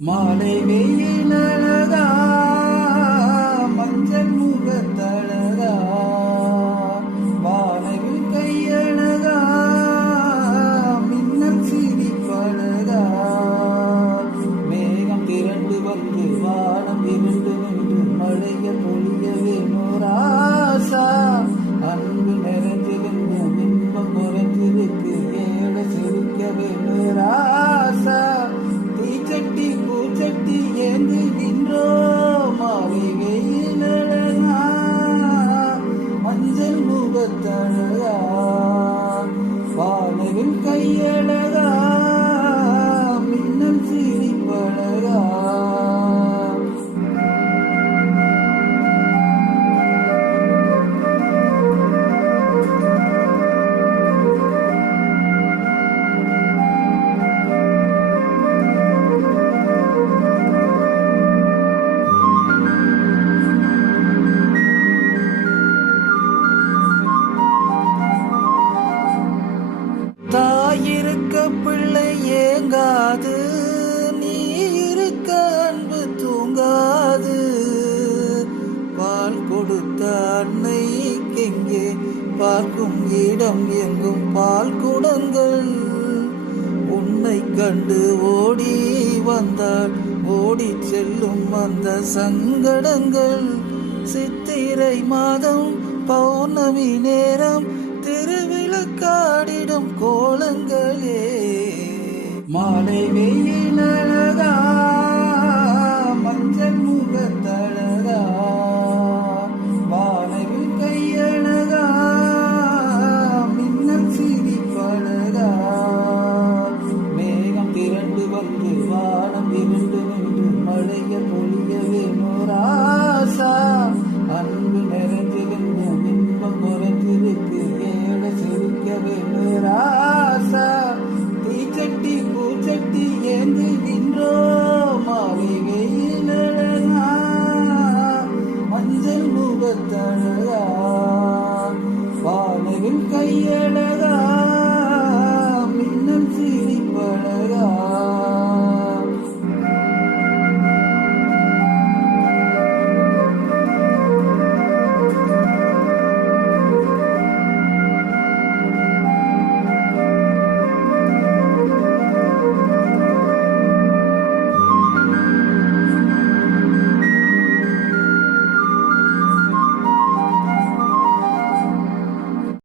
மாலை வெயில் அழகா மஞ்சள் முகத்தழகா வானவில் கையழகா மின்னல் சிரிப்பழகா மேகம் திரண்டு வந்து வானம் இரண்டு நின்று மழைய பொழிய வேணுராசா அன்பு நிறைஞ்சிருந்து இன்பம் குறைஞ்சிருக்கு ஏழ சிரிக்க வேணுராசா தீச்சட்டி பூச்சட்டி ஏந்தி நின்றோ மாலை வெயில் அழகா மஞ்சள் முகத்தழகா வானவில் கையழகா மின்னல் சிரிப்பழகா தாயிருக்க பிள்ளை ஏங்காது நீ இருக்க அன்பு தூங்காது பால் கொடுத்த அன்னைக்கெங்கே பார்க்கும் இடம் எங்கும் பால் குடங்கள் உன்னை கண்டு ஓடி வந்தால் ஓடி செல்லும் அந்த சங்கடங்கள் சித்திரை மாதம் பௌர்ணமி நேரம் திருவிளக்காடிடும் கோலங்களே மாலை வெயில் அழகா